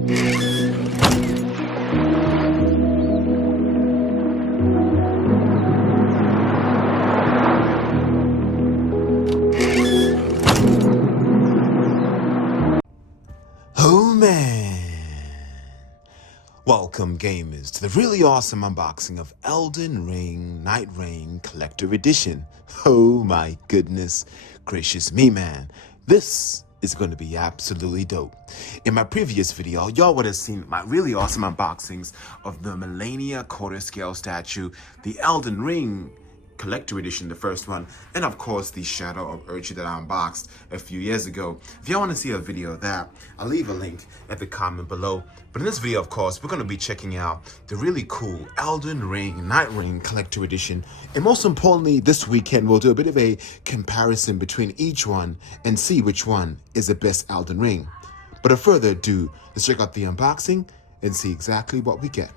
Oh man! Welcome gamers to the really awesome unboxing of Elden Ring NightReign Collector Edition. Oh my goodness gracious me, man. This is going to be absolutely dope. In my previous video, y'all would have seen my really awesome unboxings of the Millennia quarter scale statue, the Elden Ring Collector Edition, the first one, and of course the Shadow of Urchi that I unboxed a few years ago. If y'all want to see a video of that, I'll leave a link at the comment below. But in this video, of course, we're going to be checking out the really cool Elden Ring NightReign Collector Edition. And most importantly, this weekend we'll do a bit of a comparison between each one and see which one is the best Elden Ring. But without further ado, let's check out the unboxing and see exactly what we get.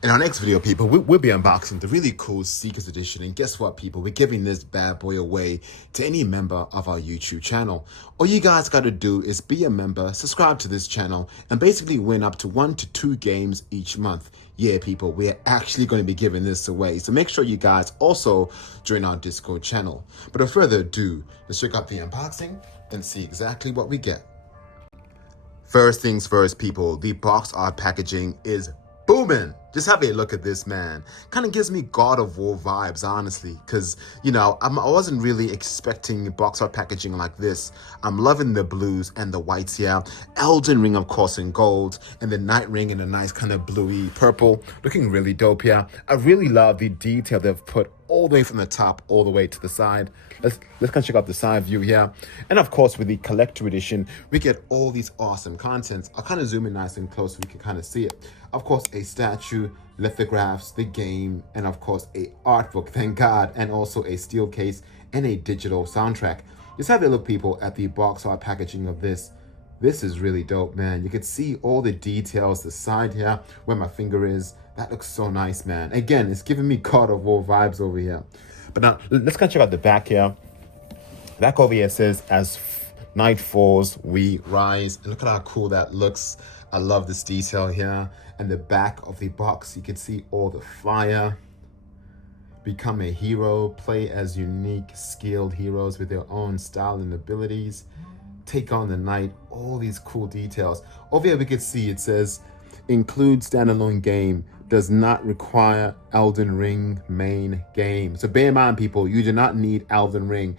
In our next video, people, we'll be unboxing the really cool Seekers Edition. And guess what, people? We're giving this bad boy away to any member of our YouTube channel. All you guys got to do is be a member, subscribe to this channel, and basically win up to 1 to 2 games each month. Yeah, people, we're actually going to be giving this away. So make sure you guys also join our Discord channel. But without further ado, let's check out the unboxing and see exactly what we get. First things first, people, the box art packaging is booming. Just have a look at this, man. Kind of gives me God of War vibes, honestly, because, you know, I wasn't really expecting box art packaging like this. I'm loving the blues and the whites here. Elden Ring, of course, in gold, and the NightReign in a nice kind of bluey purple. Looking really dope here. I really love the detail they've put all the way from the top all the way to the side. Let's kind of check out the side view here. And of course, with the collector edition, we get all these awesome contents. I'll kind of zoom in nice and close so we can kind of see it. Of course, a statue, lithographs, the game, and of course a art book, thank God, and also a steel case and a digital soundtrack. Just have a look, people, at the box art packaging of this. This is really dope, man. You can see all the details, the side here, where my finger is. That looks so nice, man. Again, it's giving me God of War vibes over here. But now, let's kind of check out the back here. Back over here says, as night falls, we rise. And look at how cool that looks. I love this detail here. And the back of the box, you can see all the fire. Become a hero. Play as unique, skilled heroes with their own style and abilities. Take on the night. All these cool details. Over here, we can see it says, include standalone game. Does not require Elden Ring main game. So bear in mind, people, you do not need Elden Ring.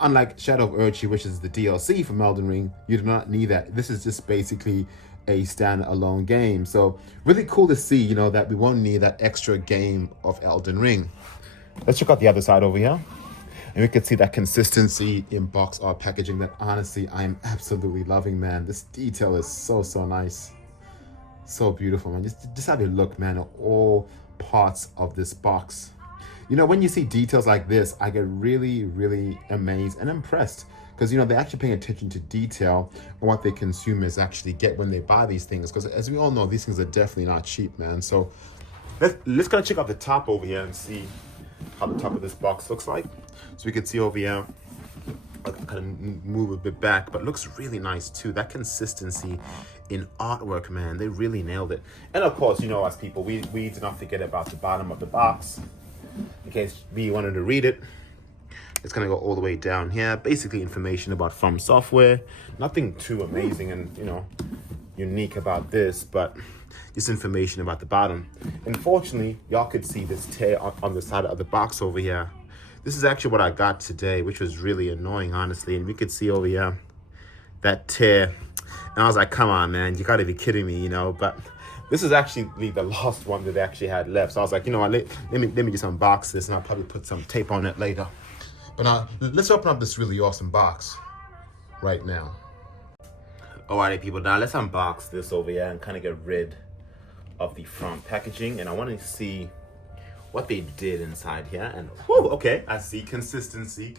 Unlike Shadow of Urchi, which is the DLC from Elden Ring, you do not need that. This is just basically a standalone game. So really cool to see, you know, that we won't need that extra game of Elden Ring. Let's check out the other side over here. And we can see that consistency in box art packaging that honestly I am absolutely loving, man. This detail is so nice. So beautiful, man. Just have a look, man, at all parts of this box. You know, when you see details like this, I get really amazed and impressed, because, you know, they're actually paying attention to detail and what their consumers actually get when they buy these things. Because as we all know, these things are definitely not cheap, man. So let's kind of check out the top over here and see how the top of this box looks like. So we can see over here, I'll kind of move a bit back, but it looks really nice too. That consistency in artwork, man, they really nailed it. And of course, you know, as people, we did not forget about the bottom of the box. In case we wanted to read it, it's gonna go all the way down here. Basically information about FromSoftware. Nothing too amazing and, you know, unique about this, but just information about the bottom. Unfortunately, y'all could see this tear on the side of the box over here. This is actually what I got today, which was really annoying, honestly. And we could see over here that tear. And I was like, come on, man, you gotta be kidding me, you know? But this is actually the last one that they actually had left. So I was like, you know what, let me just unbox this, and I'll probably put some tape on it later. But now, let's open up this really awesome box right now. Alrighty, people, now let's unbox this over here and kind of get rid of the front packaging. And I want to see what they did inside here. And whew, okay, I see consistency.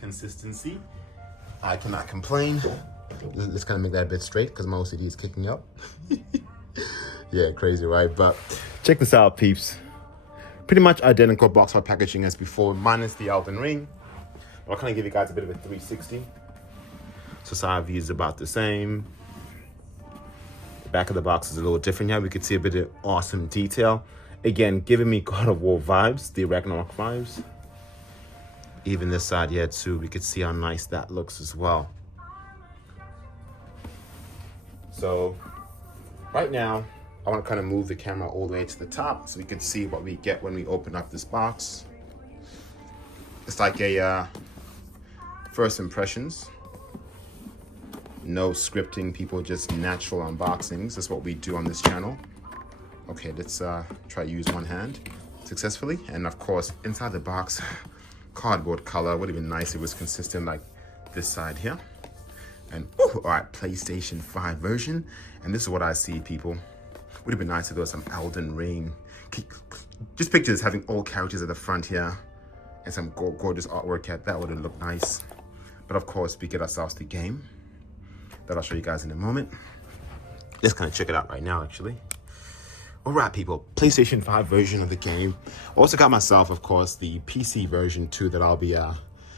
I cannot complain. Let's kind of make that a bit straight because my OCD is kicking up. Yeah, crazy, right? But check this out, peeps. Pretty much identical box art packaging as before, minus the Elden Ring. I'll kind of give you guys a bit of a 360. So side view is about the same. The back of the box is a little different here. We could see a bit of awesome detail. Again, giving me God of War vibes, the Ragnarok vibes. Even this side here too, we could see how nice that looks as well. So right now, I want to kind of move the camera all the way to the top so we can see what we get when we open up this box. It's like a first impressions. No scripting, people, just natural unboxings. That's what we do on this channel. Okay, let's try to use one hand successfully. And of course, inside the box, cardboard color. Would have been nice if it was consistent like this side here. And all right, PlayStation 5 version. And this is what I see, people. Would have been nice if there was some Elden Ring. Just picture this having all characters at the front here and some gorgeous artwork here. That would have looked nice. But of course, we get ourselves the game that I'll show you guys in a moment. Let's kind of check it out right now, actually. All right, people, PlayStation 5 version of the game. Also got myself, of course, the PC version too that I'll be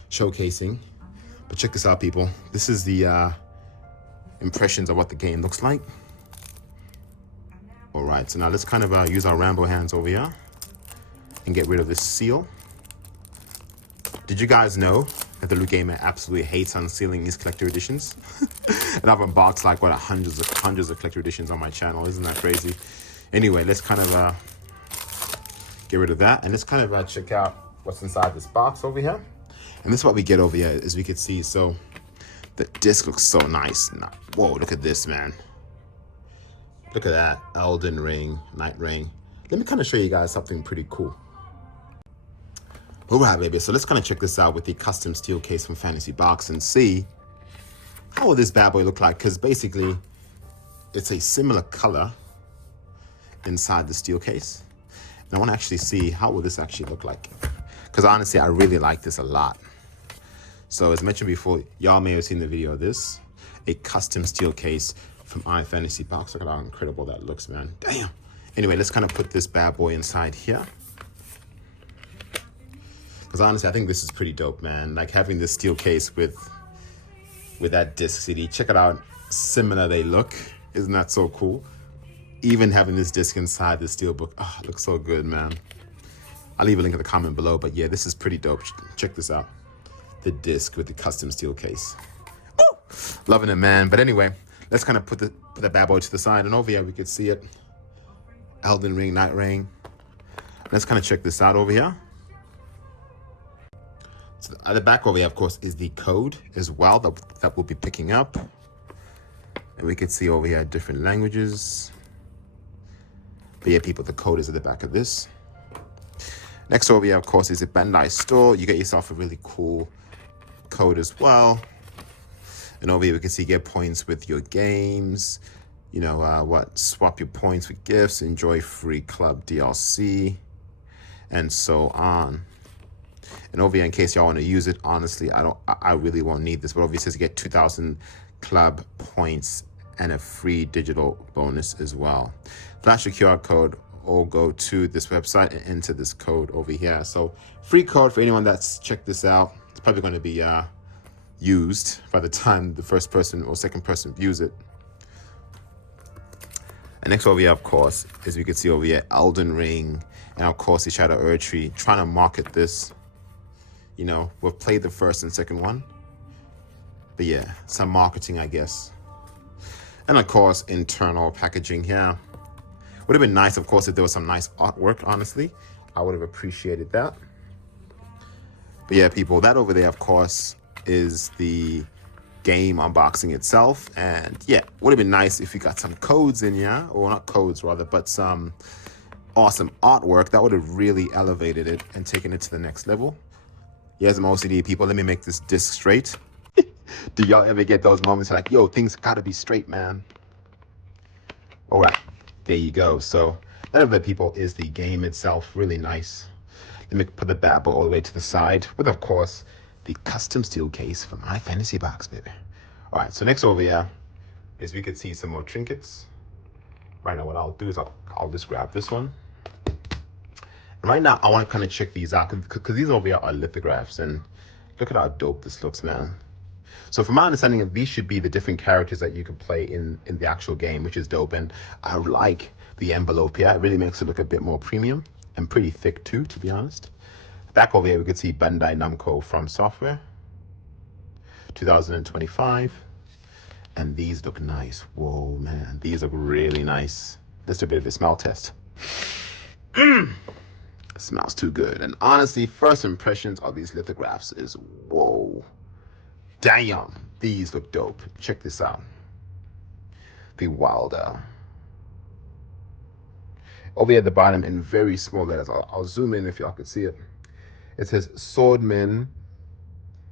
showcasing. But check this out, people. This is the impressions of what the game looks like. All right, so now let's kind of use our Rambo hands over here and get rid of this seal. Did you guys know that the Loot Gamer absolutely hates unsealing his collector editions? And I've unboxed like what hundreds of collector editions on my channel. Isn't that crazy? Anyway, let's kind of get rid of that, and let's kind of check out what's inside this box over here. And this is what we get over here, as we can see. So the disc looks so nice. Now, whoa, look at this, man. Look at that, Elden Ring, NightReign. Let me kind of show you guys something pretty cool. All right, baby, so let's kind of check this out with the custom steel case from Fantasy Box and see how will this bad boy look like, because basically it's a similar color inside the steel case. And I want to actually see how will this actually look like, because honestly, I really like this a lot. So as mentioned before, y'all may have seen the video of this, a custom steel case from Fantasy Box. Look at how incredible that looks, man. Damn. Anyway, let's kind of put this bad boy inside here. Because honestly, I think this is pretty dope, man. Like having this steel case with that disc CD. Check it out. Similar they look. Isn't that so cool? Even having this disc inside the steelbook. Oh, it looks so good, man. I'll leave a link in the comment below. But yeah, this is pretty dope. Check this out. The disc with the custom steel case. Woo! Loving it, man. But anyway, let's kind of put the bad boy to the side. And over here, we could see it. Elden Ring, NightReign. Let's kind of check this out over here. So at the back over here, of course, is the code as well that we'll be picking up. And we could see over here different languages. But yeah, people, the code is at the back of this. Next over here, of course, is a Bandai store. You get yourself a really cool code as well. And over here, we can see get points with your games. You know, swap your points with gifts, enjoy free club DLC, and so on. And over here, in case y'all want to use it, honestly, I really won't need this, but obviously it says you get 2,000 club points and a free digital bonus as well. Flash your QR code or go to this website and enter this code over here. So free code for anyone that's checked this out. It's probably going to be used by the time the first person or second person views it. And next over here, of course, as we can see over here, Elden Ring, and of course the Shadow Erdtree, trying to market this. You know, we've played the first and second one. But yeah, some marketing, I guess. And of course, internal packaging here. Would have been nice, of course, if there was some nice artwork, honestly. I would have appreciated that. But yeah, people, that over there, of course, is the game unboxing itself. And yeah, would have been nice if you got some codes in here, or not codes rather, but some awesome artwork. That would have really elevated it and taken it to the next level. Yes, I'm OCD people, let me make this disc straight. Do y'all ever get those moments like, yo, things gotta be straight, man? All right, there you go. So that over there, people, is the game itself. Really nice. Let me put the bad boy all the way to the side with, of course, the custom steel case from my Fantasy Box, baby. All right, so next over here is we could see some more trinkets. Right now, what I'll do is I'll just grab this one. And right now, I want to kind of check these out because these over here are lithographs, and look at how dope this looks, man. So from my understanding, these should be the different characters that you could play in the actual game, which is dope. And I like the envelope here. It really makes it look a bit more premium and pretty thick too, to be honest. Back over here, we could see Bandai Namco FromSoftware, 2025. And these look nice. Whoa, man, these look really nice. Let's do a bit of a smell test. It smells too good. And honestly, first impressions of these lithographs is whoa. Damn, these look dope. Check this out. The Wilder. Over here at the bottom in very small letters. I'll zoom in if y'all could see it. It says Swordman.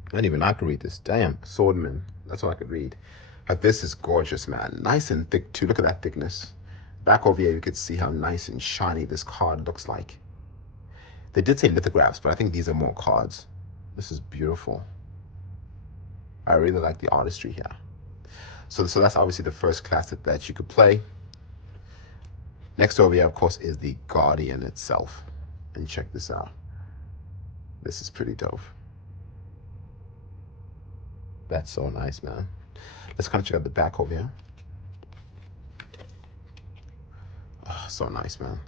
I didn't even I could read this. Damn, Swordman. That's all I could read. But this is gorgeous, man. Nice and thick too. Look at that thickness. Back over here, you could see how nice and shiny this card looks like. They did say lithographs, but I think these are more cards. This is beautiful. I really like the artistry here. So that's obviously the first class that you could play. Next over here, of course, is the Guardian itself. And check this out. This is pretty dope. That's so nice, man. Let's kind of check out the back over here. Oh, so nice, man.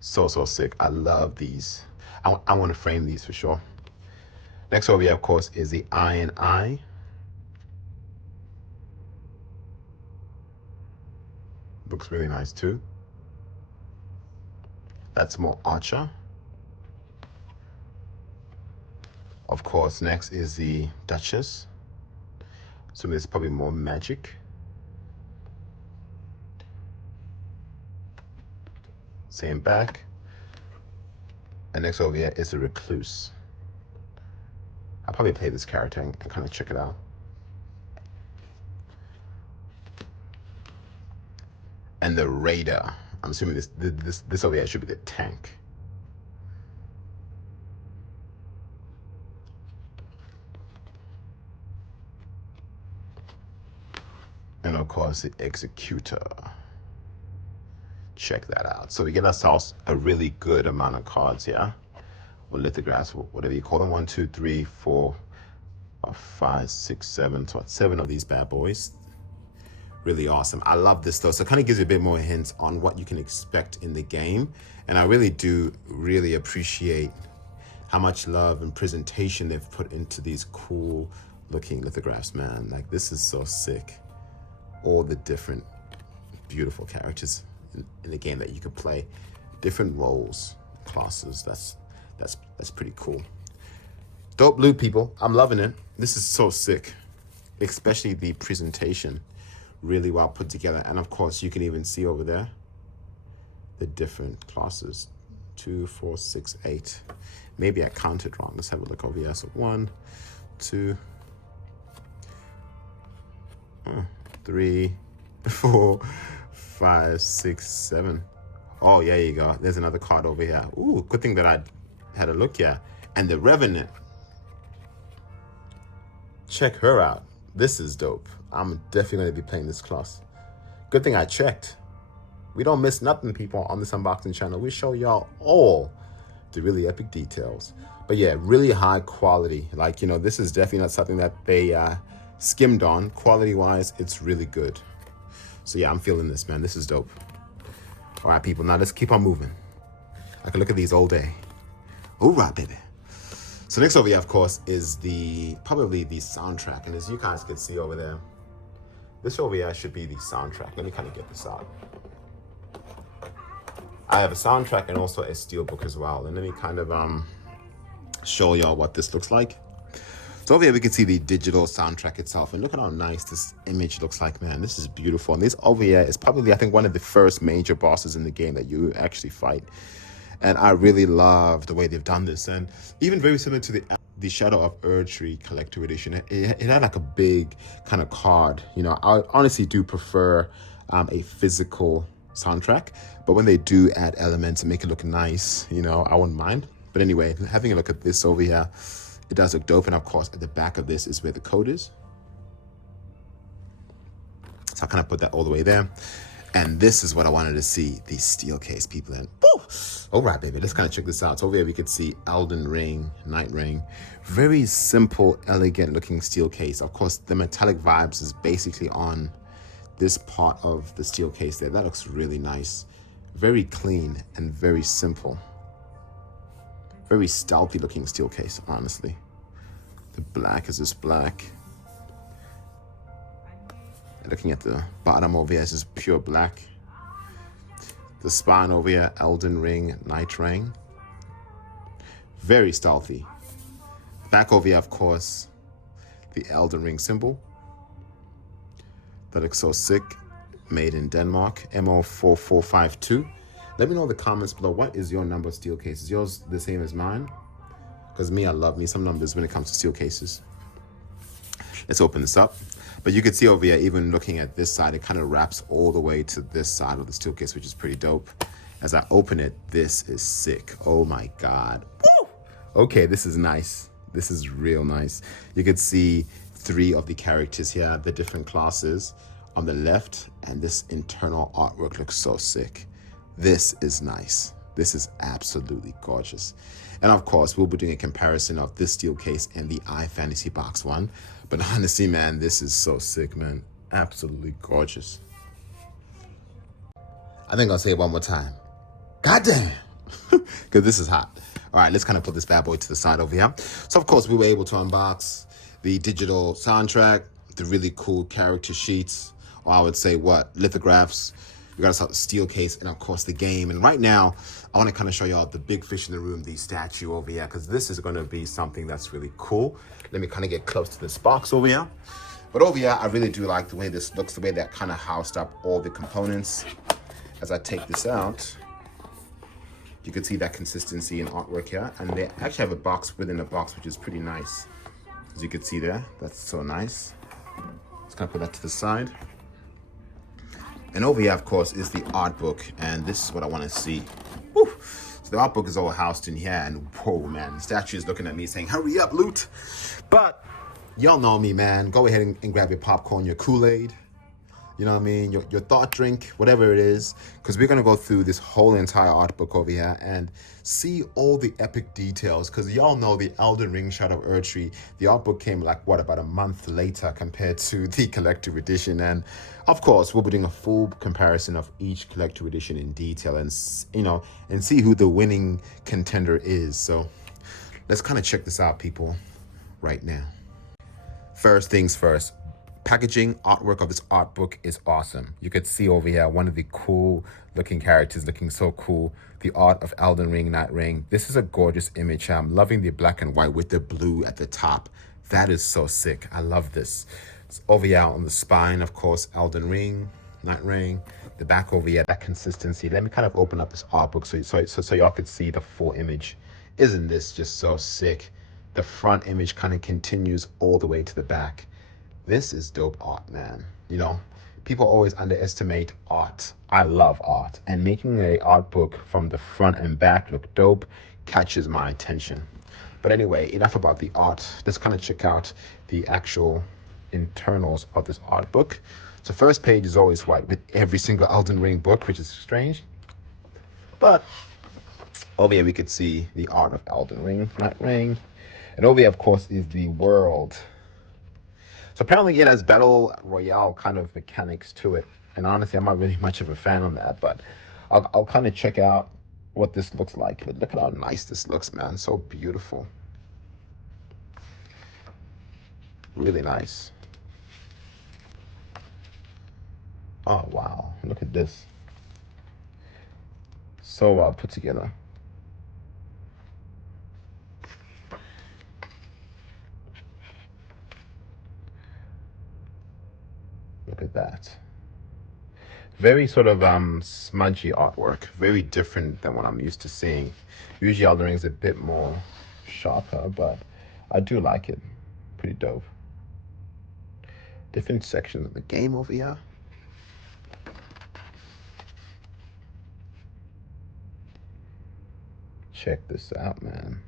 So sick. I love these. I want to frame these for sure. Next over here, of course, is the Iron Eye. Looks really nice too. That's more Archer. Of course, next is the Duchess. So there's probably more magic. Same back. And next over here is the Recluse. I'll probably play this character and kind of check it out. And the Raider. I'm assuming this over here should be the tank. And of course, the Executor. Check that out. So we get ourselves a really good amount of cards here. Or lithographs, whatever you call them. 1, 2, 3, 4, 5, 6, 7. So 7 of these bad boys. Really awesome. I love this though. So it kind of gives you a bit more hints on what you can expect in the game. And I really do appreciate how much love and presentation they've put into these cool looking lithographs, man. Like this is so sick. All the different beautiful characters in the game that you could play. Different roles, classes. That's pretty cool. Dope loot, people. I'm loving it. This is so sick. Especially the presentation. Really well put together. And of course, you can even see over there the different classes. 2, 4, 6, 8. Maybe I counted wrong. Let's have a look over here. So 1, 2, 3, 4, 5, 6, 7. Oh, yeah, you go. There's another card over here. Ooh, good thing that I had a look here. And the Revenant. Check her out. This is dope. I'm definitely going to be playing this class. Good thing I checked. We don't miss nothing, people, on this unboxing channel. We show y'all all the really epic details. But yeah, really high quality. Like, you know, this is definitely not something that they skimmed on. Quality-wise, it's really good. So yeah, I'm feeling this, man. This is dope. All right, people, now let's keep on moving. I can look at these all day. Hoorah, baby. So next over here, of course, is probably the soundtrack. And as you guys can see over there, this over here should be the soundtrack. Let me kind of get this out. I have a soundtrack and also a steelbook as well. And let me kind of show y'all what this looks like. So over here, we can see the digital soundtrack itself. And look at how nice this image looks like, man. This is beautiful. And this over here is probably, I think, one of the first major bosses in the game that you actually fight. And I really love the way they've done this. And even very similar to the Shadow of Erdtree Collector Edition, it had like a big kind of card. You know, I honestly do prefer a physical soundtrack. But when they do add elements and make it look nice, you know, I wouldn't mind. But anyway, having a look at this over here, it does look dope. And of course, at the back of this is where the code is. So I kind of put that all the way there. And this is what I wanted to see, the steel case, people. And woo, All right, baby, let's kind of check this out. So over here we could see Elden Ring, NightReign. Very simple, elegant looking steel case. Of course, the metallic vibes is basically on this part of the steel case there. That looks really nice. Very clean and very simple. Very stealthy looking steel case, honestly. The black is just black. And looking at the bottom over here, it's just pure black. The spine over here, Elden Ring, NightReign. Very stealthy. Back over here, of course, the Elden Ring symbol. That looks so sick. Made in Denmark, MO4452. Let me know in the comments below, what is your number of steel cases? Is yours the same as mine? Because I love me some numbers when it comes to steel cases. Let's open this up. But you can see over here, even looking at this side, it kind of wraps all the way to this side of the steel case, which is pretty dope. As I open it, this is sick. Oh my God. Woo! Okay, this is nice. This is real nice. You can see 3 of the characters here, the different classes on the left, and this internal artwork looks so sick. This is nice. This is absolutely gorgeous. And of course, we'll be doing a comparison of this steel case and the iFantasy box one. But honestly, man, this is so sick, man. Absolutely gorgeous. I think I'll say it one more time. Goddamn. Because this is hot. All right, let's kind of put this bad boy to the side over here. So of course, we were able to unbox the digital soundtrack, the really cool character sheets, or I would say lithographs. We got a steel case, and of course the game. And right now, I want to kind of show y'all the big fish in the room, the statue over here, because this is going to be something that's really cool. Let me kind of get close to this box over here. But over here, I really do like the way this looks, the way that kind of housed up all the components. As I take this out, you can see that consistency and artwork here. And they actually have a box within a box, which is pretty nice. As you can see there, that's so nice. Let's kind of put that to the side. And over here, of course, is the art book, and this is what I want to see. Woo. So the art book is all housed in here, and whoa, man, the statue is looking at me saying, hurry up, loot. But y'all know me, man. Go ahead and grab your popcorn, your Kool-Aid, you know what I mean, your thought drink, whatever it is, because we're going to go through this whole entire art book over here and see all the epic details, because y'all know the Elden Ring Shadow of Erdtree, the art book came like, what, about a month later compared to the collector's edition. And of course, we'll be doing a full comparison of each collector's edition in detail and, you know, and see who the winning contender is. So let's kind of check this out, people, right now. First things first. Packaging artwork of this art book is awesome. You could see over here one of the cool looking characters looking so cool. The art of Elden Ring, NightReign. This is a gorgeous image. I'm loving the black and white with the blue at the top. That is so sick. I love this. It's over here on the spine, of course, Elden Ring, NightReign. The back over here, that consistency. Let me kind of open up this art book so y'all could see the full image. Isn't this just so sick? The front image kind of continues all the way to the back. This is dope art, man. You know, people always underestimate art. I love art, and making an art book from the front and back look dope catches my attention. But anyway, enough about the art. Let's kind of check out the actual internals of this art book. So first page is always white with every single Elden Ring book, which is strange. But over here we could see the art of Elden Ring, NightReign. And over here, of course, is the world. So apparently it has battle royale kind of mechanics to it. And honestly, I'm not really much of a fan on that, but I'll kind of check out what this looks like. But look at how nice this looks, man. So beautiful. Really nice. Oh, wow. Look at this. So well put together. Look at that. Very sort of smudgy artwork. Very different than what I'm used to seeing. Usually Elden Ring is a bit more sharper, but I do like it. Pretty dope. Different sections of the game over here. Check this out, man.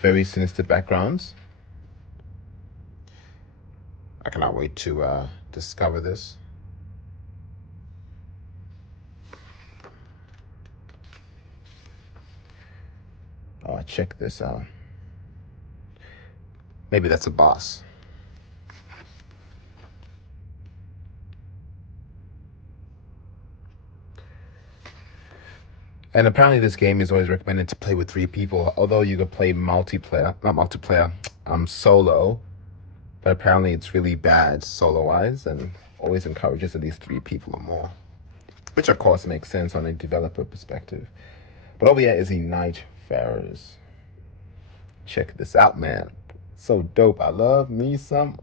Very sinister backgrounds. I cannot wait to discover this. Oh, check this out. Maybe that's a boss. And apparently this game is always recommended to play with 3 people, although you could play multiplayer, not multiplayer, solo. But apparently it's really bad solo-wise and always encourages at least 3 people or more. Which of course makes sense on a developer perspective. But over here is the NightReign. Check this out, man. So dope. I love me some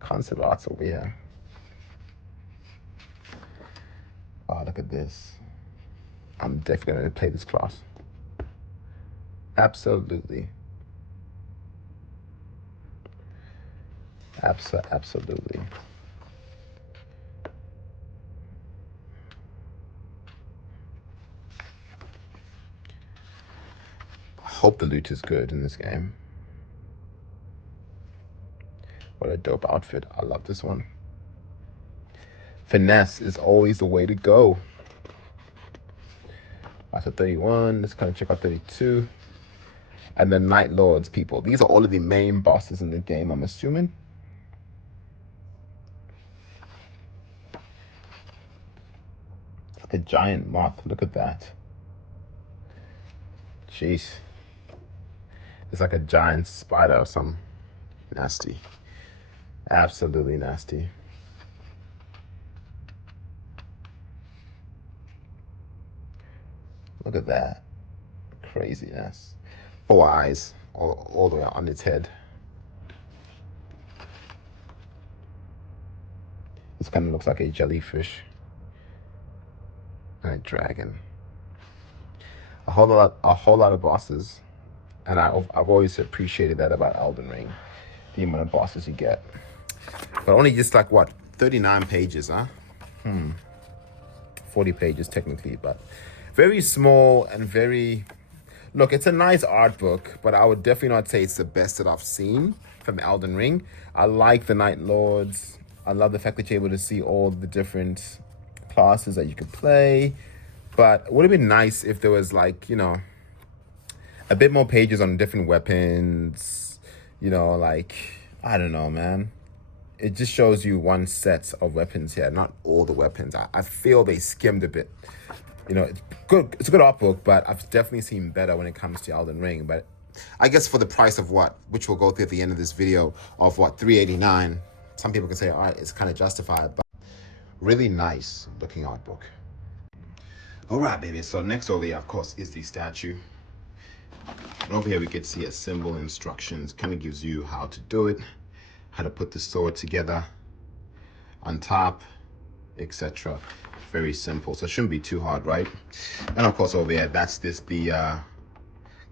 concept arts over here. Oh, look at this. I'm definitely going to play this class. Absolutely. Absolutely. I hope the loot is good in this game. What a dope outfit. I love this one. Finesse is always the way to go. So 31, let's kind of check out 32. And then Night Lords, people. These are all of the main bosses in the game, I'm assuming. It's like a giant moth. Look at that. Jeez. It's like a giant spider or something. Nasty. Absolutely nasty. Look at that. Craziness. 4 eyes all the way on its head. This kind of looks like a jellyfish. And a dragon. A whole lot of bosses. And I've always appreciated that about Elden Ring. The amount of bosses you get. But only just like, what, 39 pages, huh? 40 pages technically, but very small and very... Look, it's a nice art book, but I would definitely not say it's the best that I've seen from Elden Ring. I like the Night Lords. I love the fact that you're able to see all the different classes that you could play. But it would have been nice if there was, like, you know, a bit more pages on different weapons. You know, like, I don't know, man. It just shows you one set of weapons here, not all the weapons. I feel they skimmed a bit. You know, it's good. It's a good art book, but I've definitely seen better when it comes to Elden Ring. But I guess for the price of what, which we'll go through at the end of this video, of what, $3.89, some people can say, all right, it's kind of justified, but really nice looking art book. All right, baby. So next over here, of course, is the statue. And over here, we get to see a symbol instructions. Kind of gives you how to do it, how to put the sword together on top, etc. Very simple, so it shouldn't be too hard, right? And of course over here, that's the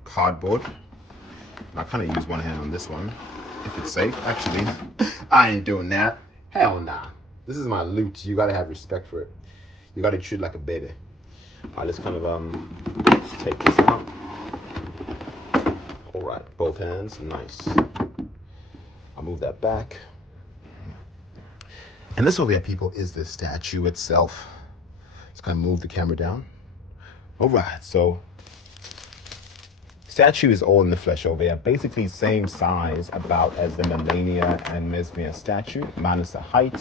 cardboard. And I kind of use one hand on this one, if it's safe. Actually, I ain't doing that. Hell nah. This is my loot. You gotta have respect for it. You gotta treat it like a baby. All right, let's kind of take this out. All right, both hands, nice. I'll move that back. And this over here, people, is the statue itself. Let's kind of move the camera down. All right, so statue is all in the flesh over here. Basically same size about as the Melania and Mesmere statue, minus the height.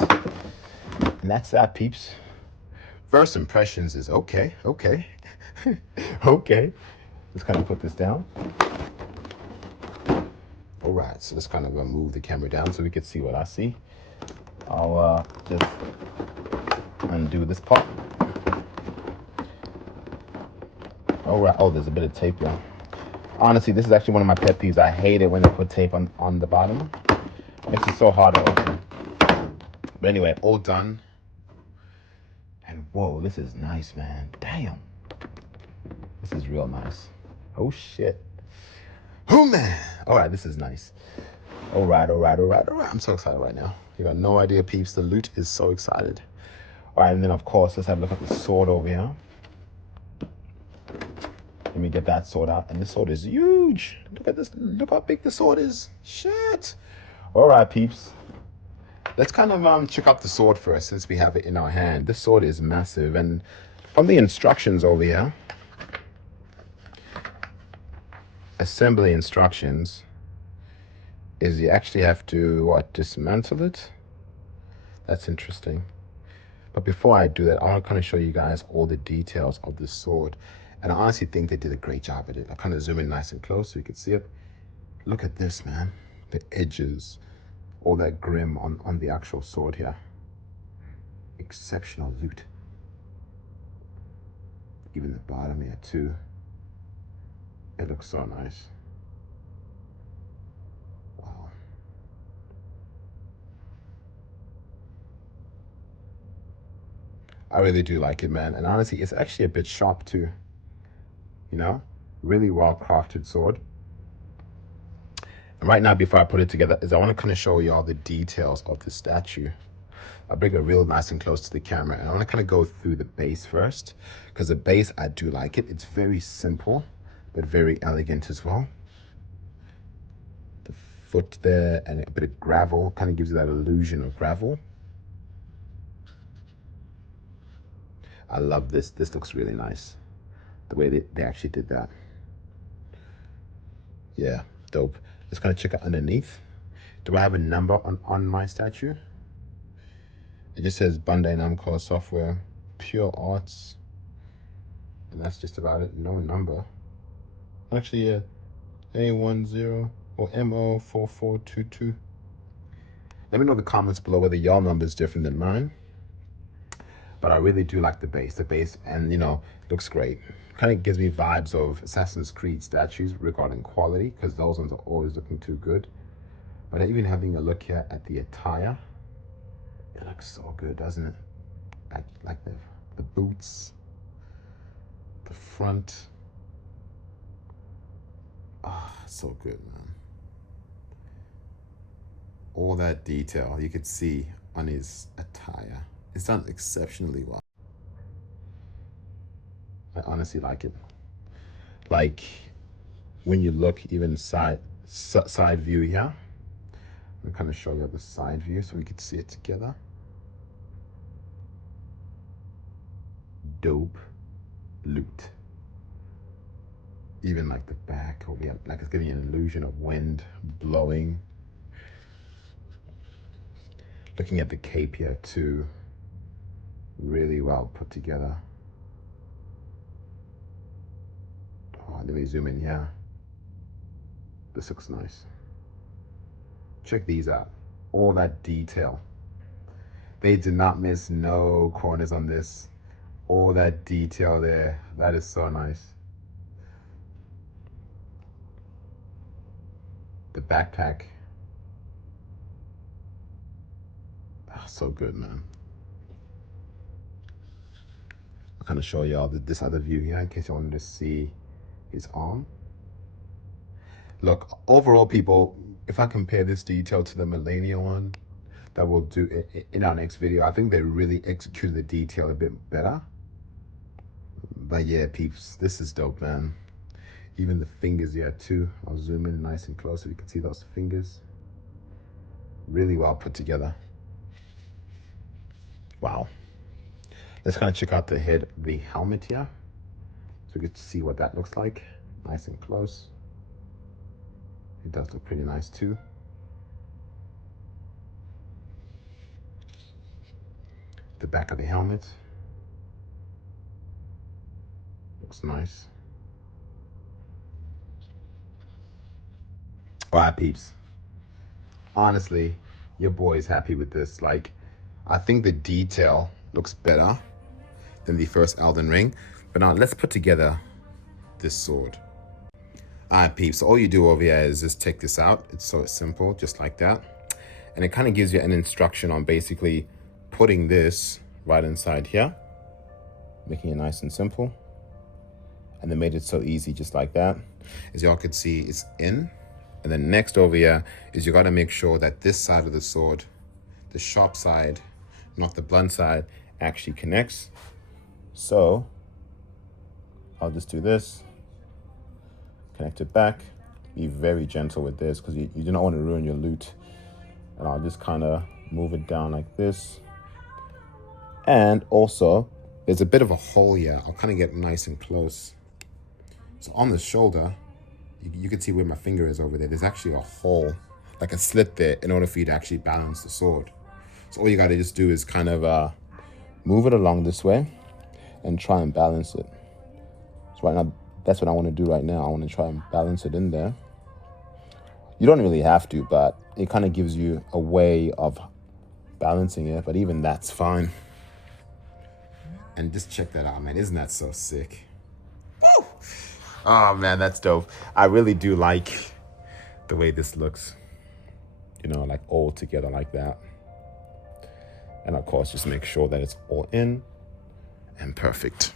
And that's that, peeps. First impressions is okay. Okay. Let's kind of put this down. All right, so let's kind of move the camera down so we can see what I see. I'll just undo this part. All right. Oh, there's a bit of tape here. Honestly, this is actually one of my pet peeves. I hate it when they put tape on the bottom. It makes it so hard to open. But anyway, all done. And whoa, this is nice, man. Damn. This is real nice. Oh, shit. Oh, man. All right, this is nice. All right. I'm so excited right now. You got no idea, peeps. The loot is so excited. All right, and then, of course, let's have a look at the sword over here. Let me get that sword out. And this sword is huge. Look at this. Look how big the sword is. Shit. All right, peeps. let's kind of check out the sword first since we have it in our hand. This sword is massive, and from the instructions over here, assembly instructions, is you actually have to dismantle it. That's interesting. But before I do that, I want to kind of show you guys all the details of this sword, and I honestly think they did a great job at it. I kind of zoom in nice and close so you can see it. Look at this, man. The edges, all that grim on the actual sword here. Exceptional loot. Even the bottom here too. It looks so nice. Wow. I really do like it, man. And honestly, it's actually a bit sharp too. You know, really well crafted sword. And right now, before I put it together, I want to kind of show you all the details of the statue. I'll bring it real nice and close to the camera, and I want to kind of go through the base first, because the base, I do like it. It's very simple, but very elegant as well. The foot there and a bit of gravel kind of gives you that illusion of gravel. I love this. This looks really nice, the way they actually did that. Yeah, dope. Let's kind of check out underneath. Do I have a number on my statue? It just says Bandai Namco Software, Pure Arts, and that's just about it. No number. Actually, yeah, A10 or MO4422. Let me know in the comments below whether y'all number is different than mine. But I really do like the base. The base, and you know, looks great. Kind of gives me vibes of Assassin's Creed statues regarding quality, because those ones are always looking too good. But even having a look here at the attire, it looks so good, doesn't it? Like the boots, the front. Ah, so good, man. All that detail you could see on his attire. It's done exceptionally well. I honestly like it. Like when you look even side view here, I'm kind of show you the side view so we could see it together. Dope loot. Even like the back, like it's giving you an illusion of wind blowing. Looking at the cape here too, really well put together. Oh, let me zoom in here. This looks nice. Check these out. All that detail. They did not miss no corners on this. All that detail there. That is so nice. The backpack. Oh, so good, man. I'll kind of show y'all this other view here in case you wanted to see his arm. Look, overall, people, if I compare this detail to the Millennia one that we'll do in our next video, I think they really executed the detail a bit better. But yeah, peeps, this is dope, man. Even the fingers here too. I'll zoom in nice and close so you can see those fingers. Really well put together. Wow. Let's kind of check out the head, the helmet here, so we get to see what that looks like. Nice and close. It does look pretty nice too. The back of the helmet looks nice. All right, peeps. Honestly, your boy's happy with this. Like, I think the detail looks better than the first Elden Ring. But now let's put together this sword. All right, peeps. So all you do over here is just take this out. It's so simple, just like that. And it kind of gives you an instruction on basically putting this right inside here, making it nice and simple. And they made it so easy, just like that. As y'all could see, it's in. And then next over here is you got to make sure that this side of the sword, the sharp side, not the blunt side, actually connects. So I'll just do this, connect it back. Be very gentle with this because you do not want to ruin your loot. And I'll just kind of move it down like this. And also, there's a bit of a hole here. I'll kind of get nice and close. So on the shoulder, you can see where my finger is over there. There's actually a hole, like a slit there, in order for you to actually balance the sword. So all you got to just do is kind of move it along this way and try and balance it. So right now, that's what I want to do right now. I want to try and balance it in there. You don't really have to, but it kind of gives you a way of balancing it. But even that's fine. And just check that out, man. Isn't that so sick? Woo! Oh, man, that's dope. I really do like the way this looks. You know, like all together like that. And of course, just make sure that it's all in and perfect.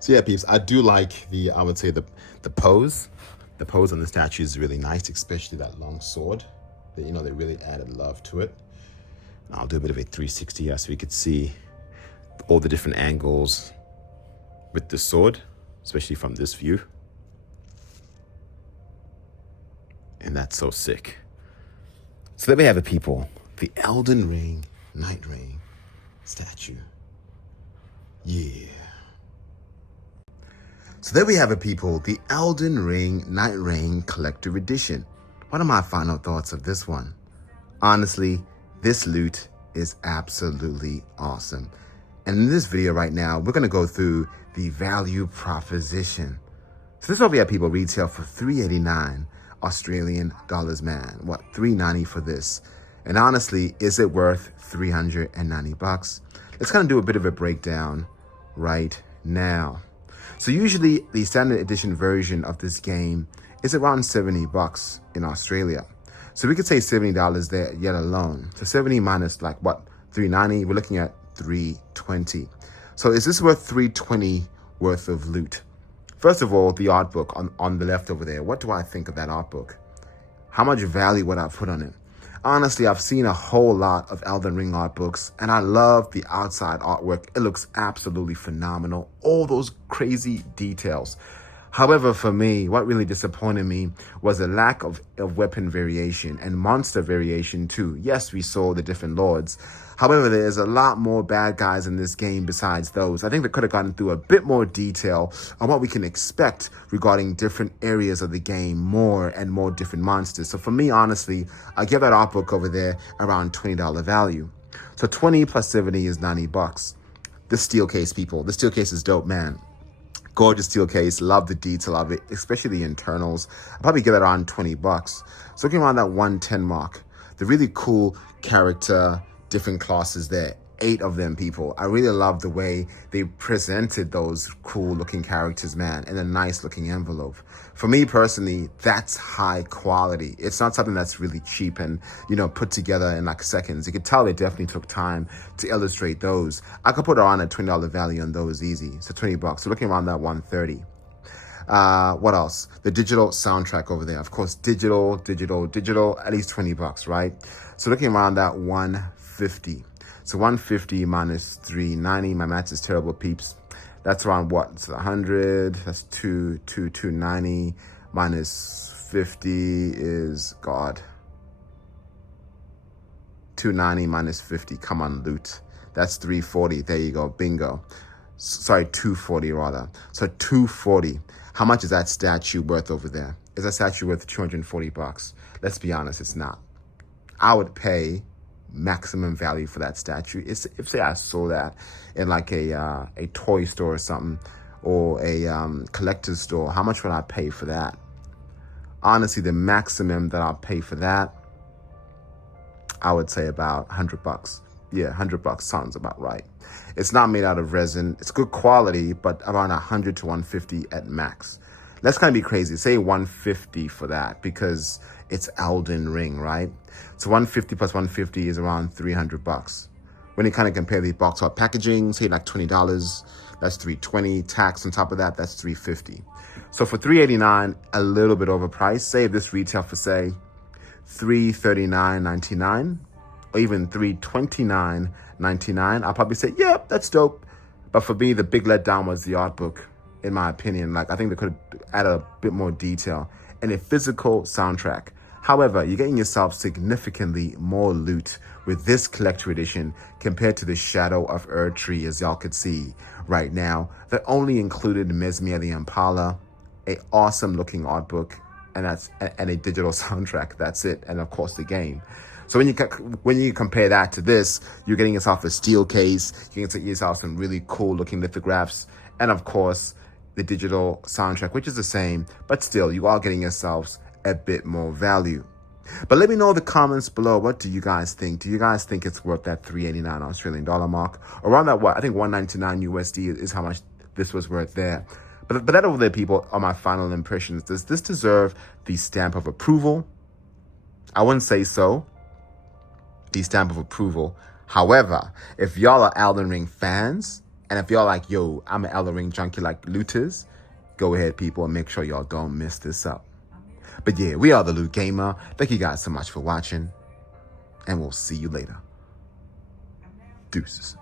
So yeah, peeps, I do like I would say the pose. The pose on the statue is really nice, especially that long sword. They really added love to it. And I'll do a bit of a 360 here so we could see all the different angles with the sword, especially from this view. And that's so sick. So there we have it, people. The Elden Ring NightReign statue. Yeah. So there we have it, people. The Elden Ring NightReign Collector Edition. What are my final thoughts of this one? Honestly, this loot is absolutely awesome. And in this video right now, we're going to go through the value proposition. So this over here, people, retail for $389 Australian dollars, man. What, $390 for this? And honestly, is it worth $390? Let's kind of do a bit of a breakdown right now. So usually the standard edition version of this game is around $70 in Australia. So we could say $70 there yet alone. So 70 minus like what, $390? We're looking at $320. So is this worth $320 worth of loot? First of all, the art book on the left over there. What do I think of that art book? How much value would I put on it? Honestly, I've seen a whole lot of Elden Ring art books, and I love the outside artwork. It looks absolutely phenomenal. All those crazy details. However, for me, what really disappointed me was the lack of weapon variation and monster variation too. Yes, we saw the different lords. However, there's a lot more bad guys in this game besides those. I think they could have gotten through a bit more detail on what we can expect regarding different areas of the game, more and more different monsters. So for me, honestly, I give that art book over there around $20 value. So 20 plus 70 is $90. This steel case, people, this steel case is dope, man. Gorgeous steel case, love the detail of it, especially the internals. I'll probably get it around $20. So looking around that 110 mark. The really cool character, different classes there, 8 of them, people. I really love the way they presented those cool looking characters, man, in a nice looking envelope. For me personally, that's high quality. It's not something that's really cheap and, put together in like seconds. You could tell they definitely took time to illustrate those. I could put around a $20 value on those easy. So $20. So looking around that 130. What else? The digital soundtrack over there. Of course, digital, at least $20, right? So looking around that 150. So 150 minus 390. My math is terrible, peeps. That's around what? It's 100. That's 290 minus 50 is, God. 290 minus 50. Come on, loot. That's 340. There you go. Bingo. Sorry, 240 rather. So 240. How much is that statue worth over there? Is that statue worth $240? Let's be honest, it's not. I would pay maximum value for that statue. If say I saw that in like a toy store or something, or a collector's store, how much would I pay for that? Honestly, the maximum that I'll pay for that, I would say about $100. Yeah, $100 sounds about right. It's not made out of resin. It's good quality, but around 100 to 150 at max. That's kind of be crazy. Say 150 for that because it's Elden Ring, right? So 150 plus 150 is around $300. When you kind of compare the box art packaging, say like $20, that's $320. Tax on top of that, that's $350. So for $389, a little bit overpriced. Say if this retail for say $339.99 or even $329.99, I'll probably say, yeah, that's dope. But for me, the big letdown was the art book, in my opinion. Like, I think they could add a bit more detail and a physical soundtrack. However, you're getting yourself significantly more loot with this collector edition compared to the Shadow of Erdtree, as y'all could see right now. That only included Mesmere the Impala, a awesome looking art book, and a digital soundtrack. That's it, and of course the game. So when you compare that to this, you're getting yourself a steel case, you're getting yourself some really cool looking lithographs, and of course the digital soundtrack, which is the same, but still you are getting yourselves a bit more value. But let me know in the comments below, what do you guys think? Do you guys think it's worth that $389 Australian dollar mark? Around that, what I think 199 USD is how much this was worth there. But that over there, people, are my final impressions. Does this deserve the stamp of approval? I wouldn't say so. The stamp of approval. However, if y'all are Elden Ring fans, and if y'all like, yo, I'm an Elden Ring junkie like looters, go ahead, people, and make sure y'all don't miss this up. But yeah, we are the Loot Gamer. Thank you guys so much for watching, and we'll see you later. Deuces.